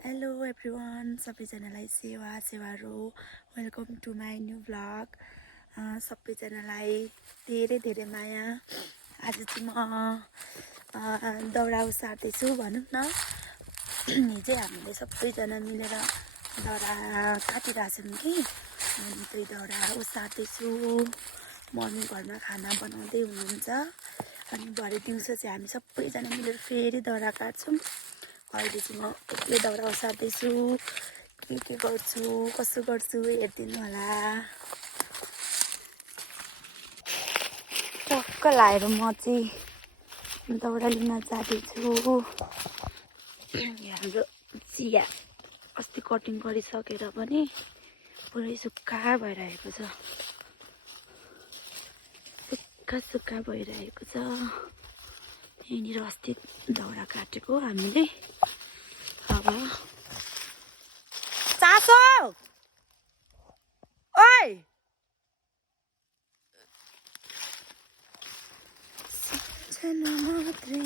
Hello everyone, सबैजनालाई सेवाहरू welcome to my new vlog. सबैजनालाई धेरै धेरै माया। आज चाहिँ म दाउरा उसार्दैछु भनौँ न। हिजो हामीले सबैजना मिलेर दाउरा काटिरहेछौँ कि अनि त्यही दाउरा उसार्दैछु। मम्मी घरमा खाना बनाउँदै हुनुहुन्छ अनि भरे दिउँसो चाहिँ हामी सबैजना मिलेर फेरि दाउरा काट्छौँ। अहिले चाहिँ म एक्लै दाउरा उसार्दैछु। के गर्छु कसो गर्छु हेरिदिनु होला। टक्क लाएर म चाहिँ दाउरा लिन जाँदैछु। हाम्रो चिया अस्ति कटिङ गरिसकेर पनि पुरै सुक्खा भइरहेको छ। सुक्खा भइरहेको छ। यहाँनिर अस्ति दाउरा काटेको हामीले। अब चासो ओइ मात्रै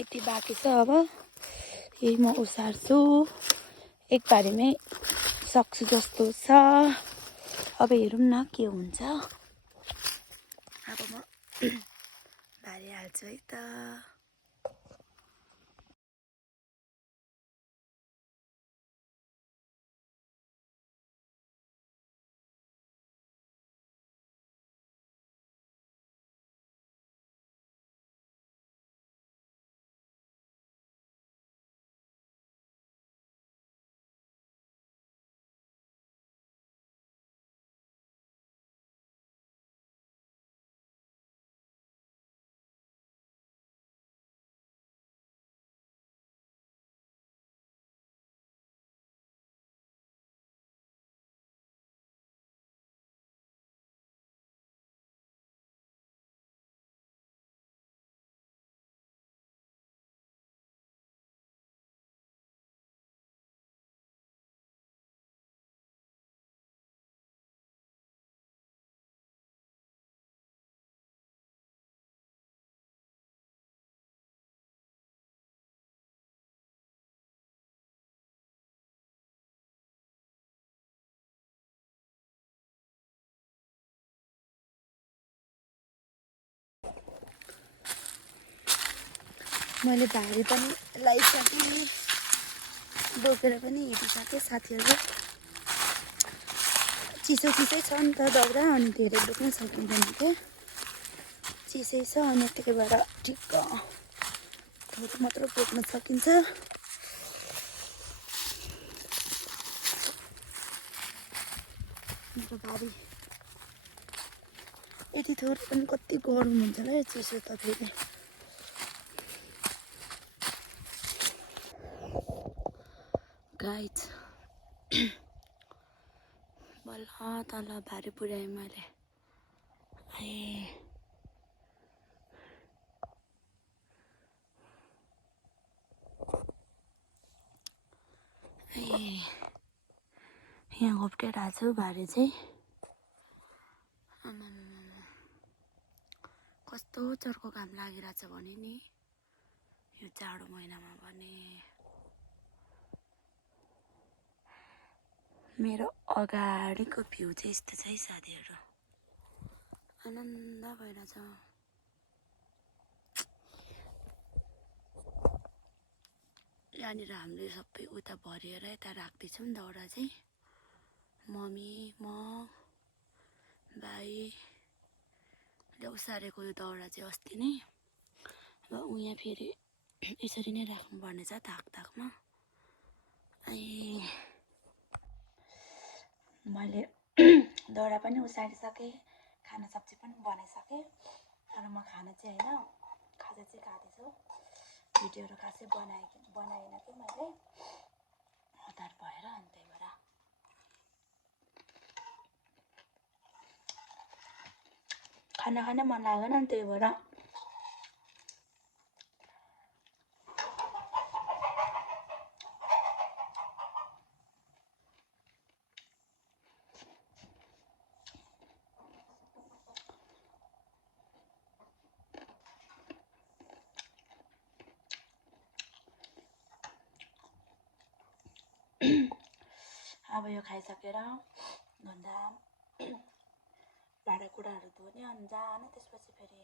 यति बाँकी छ। अब यही म उसार्छु, एक बारीमै सक्छु जस्तो छ। अब हेरौँ न के हुन्छ। अब म भारी हाल्छु है त। मैले भारी पनि लगाइसकेँ, बोकेर पनि हिँडिसकेँ। साथीहरू चिसै छ नि त दाउरा, अनि धेरै बोक्नै सकिँदैन क्या। चिसै छ अनि त्यही भएर ठिक्क थोरै मात्र बोक्न सकिन्छ। मेरो भारी यति थोरै पनि कति गरम हुन्छ होला यो चिसो त। फेरि गाइज बल्ल तल भारी पुर्याएँ मैले। यहाँ घोप्टिरहेको छु भारी चाहिँ। कस्तो चर्को घाम लागिरहेछ भने नि यो जाडो महिनामा भने। मेरो अगाडिको भ्यू चाहिँ यस्तो छ है साथीहरू, आनन्द भइरहेछ। यहाँनिर हामीले सबै उता भरिएर यता राख्दैछौँ दाउरा चाहिँ। मम्मी, म, भाइले उसारेको यो दाउरा चाहिँ अस्ति नै। अब उहाँ फेरि यसरी नै राख्नुपर्ने छ ताकमा। मैले दाउरा पनि उसारिसकेँ, खाना सब्जी पनि बनाइसकेँ। तर म खाना चाहिँ होइन, खाजा चाहिँ खाँदैछु। भिडियोहरू खासै बनाएन कि मैले, हतार भएर। अनि त्यही भएर खाना खानै मन लागेन, नि त्यही भएर अब यो खाइसकेर भन्दा भाँडाकुँडाहरू धुने अनि जाने त्यसपछि फेरि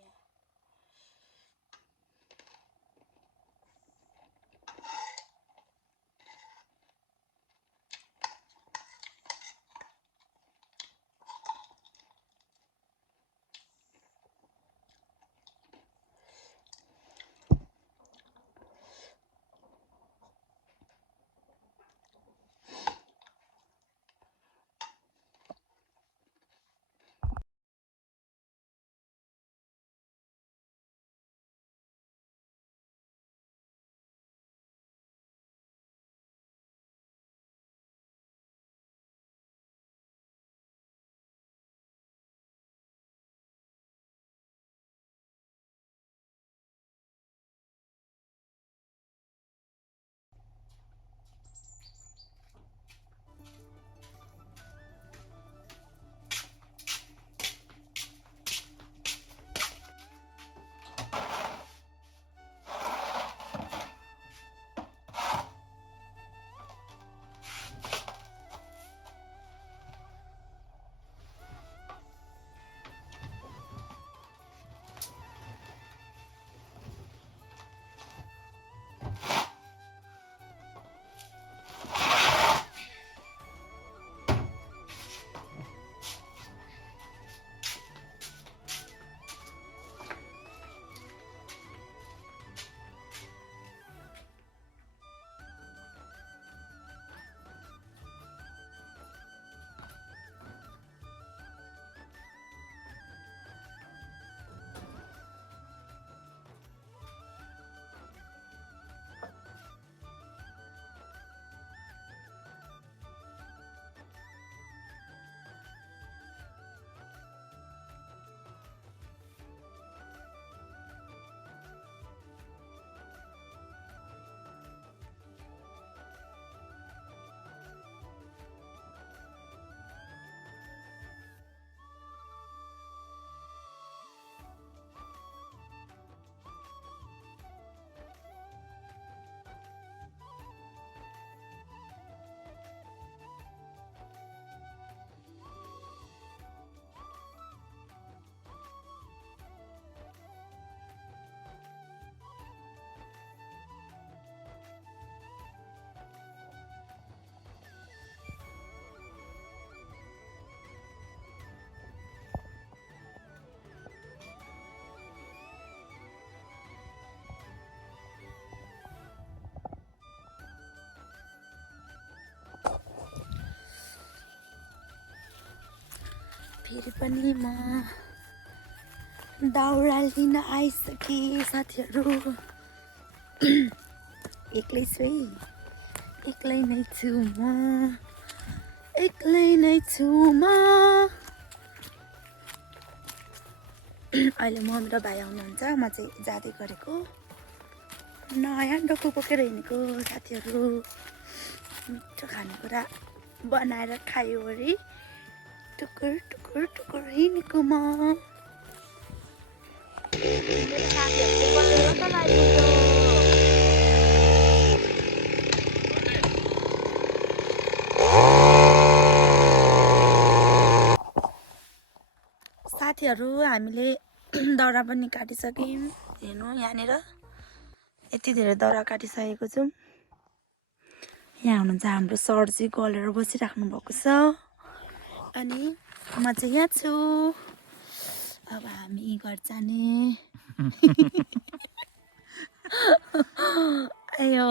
फेरि पनि म दाउरा लिन आइसकेँ साथीहरू। एक्लै छु है, एक्लै नै छु म, एक्लै नै छु म। अहिले मम्मी र भाइ आउनुहुन्छ, म चाहिँ जाँदै गरेको। नयाँ डोको बोकेर हिँडेको साथीहरू। मिठो खानेकुरा बनाएर खायो अरे टुकुर टुकुर टुकुर हिँडेको म। मेरो साथीहरू चाहिँ बसेर त लाग्यो। साथीहरू हामीले दाउरा पनि काटिसक्यौँ। हेर्नु यहाँनिर यति धेरै दाउरा काटिसकेको छौँ। यहाँ हुनुहुन्छ हाम्रो सरजी गलेर बसिराख्नु भएको छ अनि म चाहिँ यहाँ छु। अब हामी घर जाने। आयो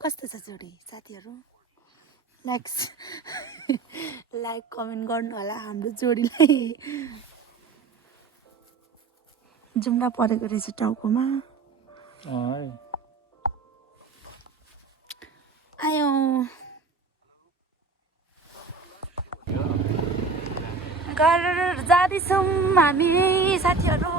कस्तो छ जोडी साथीहरू? लाइक कमेन्ट गर्नु होला हाम्रो जोडीलाई। जुम्रा परेको रहेछ टाउकोमा। आयो घर जाँदैछौँ हामी साथीहरू।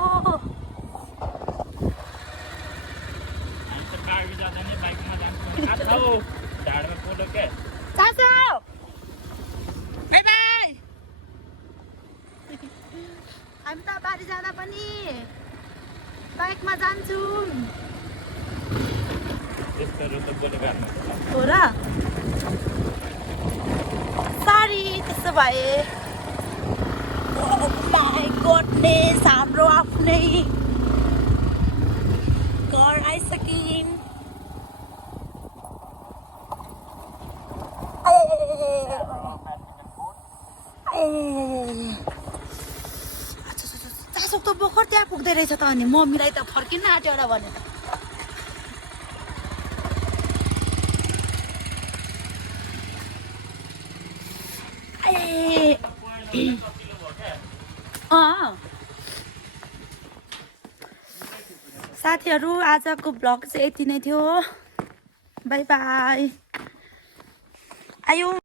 By by. हामी त बारी जाँदा पनि बाइकमा जान्छौँ। हो र सरी त्यसो भए माई गडनेस हाम्रो आफ्नै घर आइसक्यौँ चासो त भर्खर त्यहाँ पुग्दै रहेछ त अनि मम्मीलाई त फर्किन आँट्यो र भने त साथीहरू आजको ब्लग चाहिँ यति नै थियो बाई बाई आयो